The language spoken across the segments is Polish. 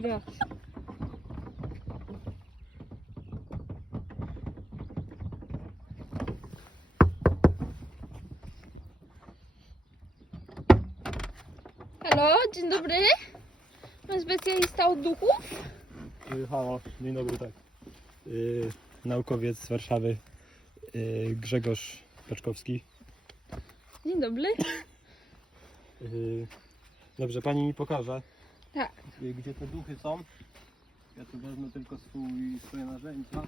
Dobra. Halo, dzień dobry. Pan specjalista od duchów? Y, Halo, dzień dobry, tak. Y, naukowiec z Warszawy y, Grzegorz Paczkowski. Dzień dobry. Y, dobrze, pani mi pokaże, Tak. gdzie te duchy są. Ja tu wezmę tylko swój, swoje narzędzia.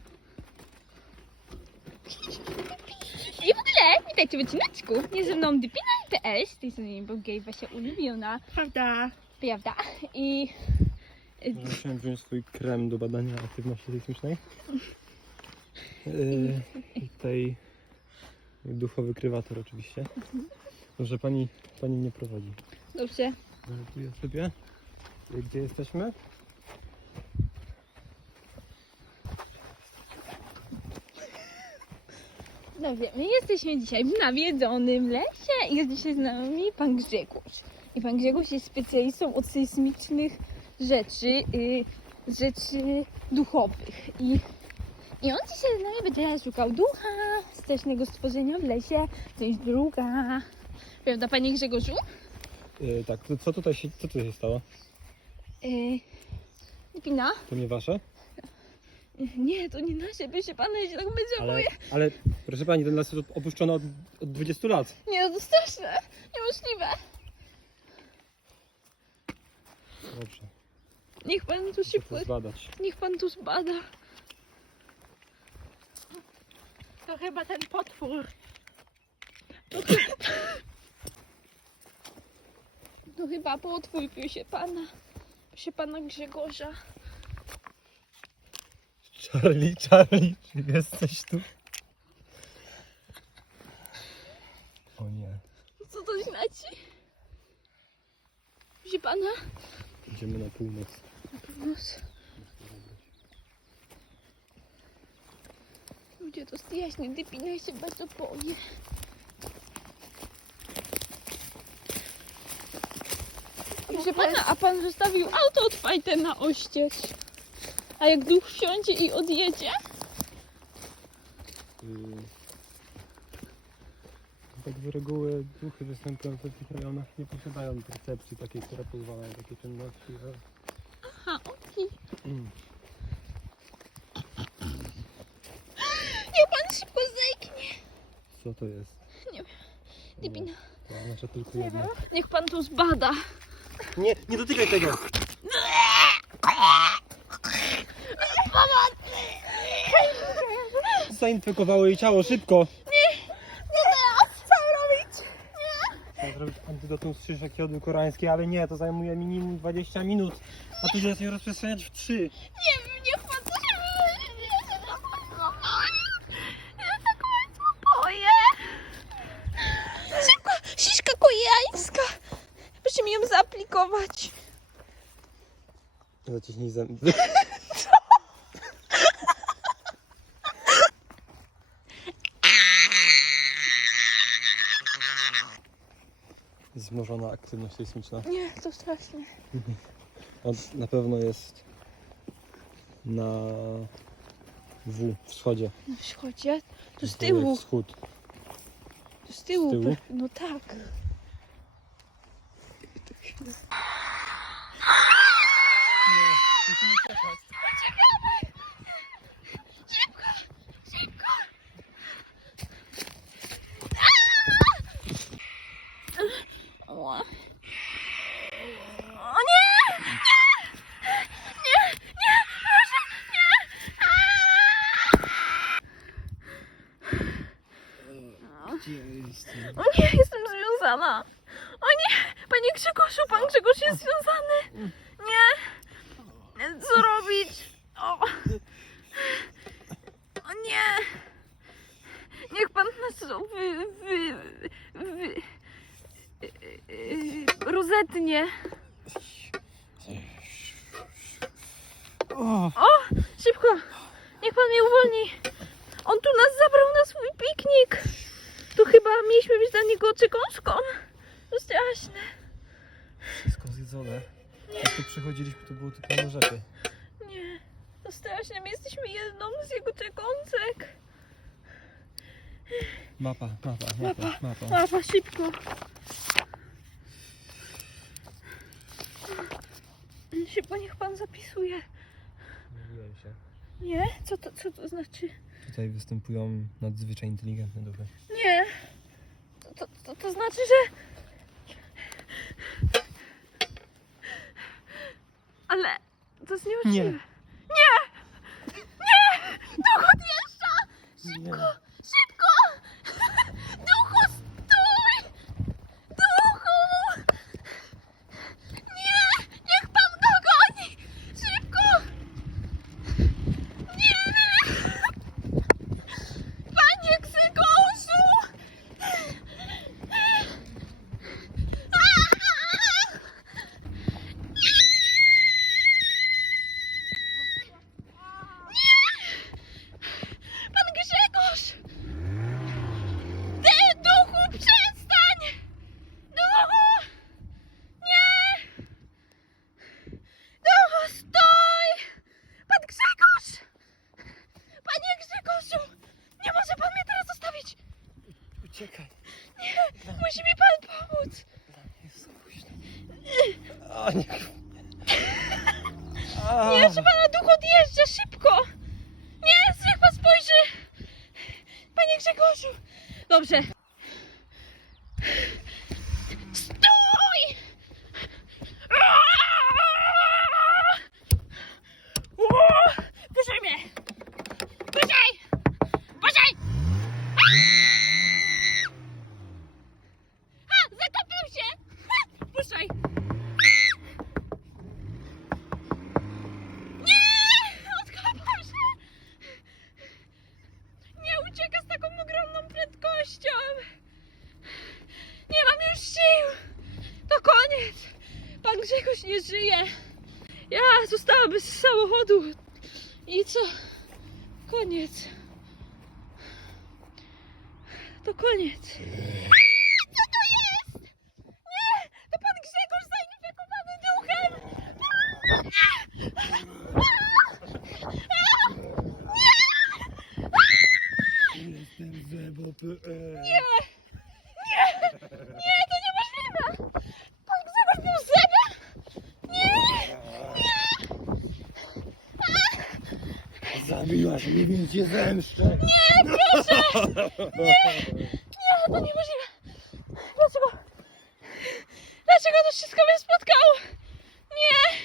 I w ogóle, witajcie w odcineczku. Nie ze mną PS, z tej strony Bogej, wasza ulubiona. Prawda. Prawda? I... Musiałem wziąć swój krem do badania aktywności sejsmicznej. Y, I tej duchowy krywator oczywiście. Dobrze, pani, pani mnie prowadzi. Dobrze. Żartuję sobie. Gdzie jesteśmy? No wiemy, jesteśmy dzisiaj w nawiedzonym lesie i jest dzisiaj z nami pan Grzegorz. I pan Grzegorz jest specjalistą od sejsmicznych rzeczy, y, rzeczy duchowych. I, I on dzisiaj z nami będzie szukał ducha, strasznego stworzenia w lesie, część druga. Prawda, panie Grzegorzu? Y, tak, co tutaj się, co tutaj się stało? Yy, Pina? To nie wasze? Nie, to nie nasze, proszę pana, ja się tak będzie Ale, boję. ale proszę pani, ten las jest opuszczony od, od 20 lat. Nie, no to straszne, niemożliwe. Dobrze, Niech pan tu szybko, to zbadać. niech pan tu zbada. To chyba ten potwór. To chyba potwór, proszę pana. Proszę pana Grzegorza. Charlie, Charlie, czy jesteś tu? O nie, Co to znaczy? Proszę pana? idziemy na północ. Na północ. Ludzie, to jest jaśny dypina, się bardzo boję. Proszę pana, a pan zostawił auto otwarte na oścież. A jak duch wsiądzie i odjedzie? Yy, tak z reguły duchy występujące w tych rejonach nie posiadają percepcji takiej, która pozwala na takie czynności. ale- Aha, okej. Mm. Niech pan szybko zejknie. Co to jest? Nie wiem. O, Dypina. To oznacza tylko jedno. Niech pan tu zbada. Nie, nie dotykaj tego! Zainfekowało jej ciało, szybko! Co robić? Trzeba zrobić antidotum z szyszek jodu koreańskiej, ale nie, to zajmuje minimum 20 minut. A tu się rozprzestrzeniać w 3. Nie Zaciśnij zęby. Zmożona aktywność sejsmiczna. Nie, to strasznie. On na pewno jest na W, wschodzie. Na wschodzie? To z To tyłu. jest Wschód. To z tyłu. Z tyłu? No tak. Musimy czekać. Szybko, szybko. O. O nie! Nie! Nie! Nie! Proszę! Nie! Gdzie jestem? O nie, jestem związana. O nie! Panie Grzegorzu, pan Grzegorz jest związany. Robić? O, o nie! Niech pan nas wy, wy, wy, yy, rozetnie. O, szybko! Niech pan mnie uwolni. On tu nas zabrał na swój piknik. Tu chyba mieliśmy być dla niego przekąską. To straszne. wszystko zjedzone. Jak tu przychodziliśmy, to było tu pełno rzeczy. To strasznie, my jesteśmy jedną z jego czekącek. Mapa, mapa, mapa, mapa. Mapa, szybko. Szybko niech pan zapisuje. Myliłem się. Nie? Co to, co to znaczy? Tutaj występują nadzwyczaj inteligentne duchy. Nie. To, to, to, to znaczy, że... Ale to jest niemożliwe. Nie. Nie! Nie! Duch odjeżdża! Szybko! Szybko! Duchu, stój! Duchu! Nie! Niech pan go goni! Szybko! Nie! Panie Grzegorzu! Pan Grzegorz! Ty, duchu, przestań! Duchu! Nie! Duchu, stój! Pan Grzegorz! Panie Grzegorzu! Nie może pan mnie teraz zostawić! Uciekaj. Musi mi pan pomóc! Jest późno. A, nie. Nie, że pana duch odjeżdża szybko! Nie, niech pan spojrzy! Panie Grzegorzu! Dobrze. Nie żyje! Ja zostałam bez samochodu! I co? Koniec. To koniec. Co to jest? Nie! To pan Grzegorz zainfekowany duchem! Nie! Nie! I więc się zemszczę. Nie, proszę! Nie! Nie, to niemożliwe! Dlaczego? Dlaczego to wszystko mnie spotkało? Nie!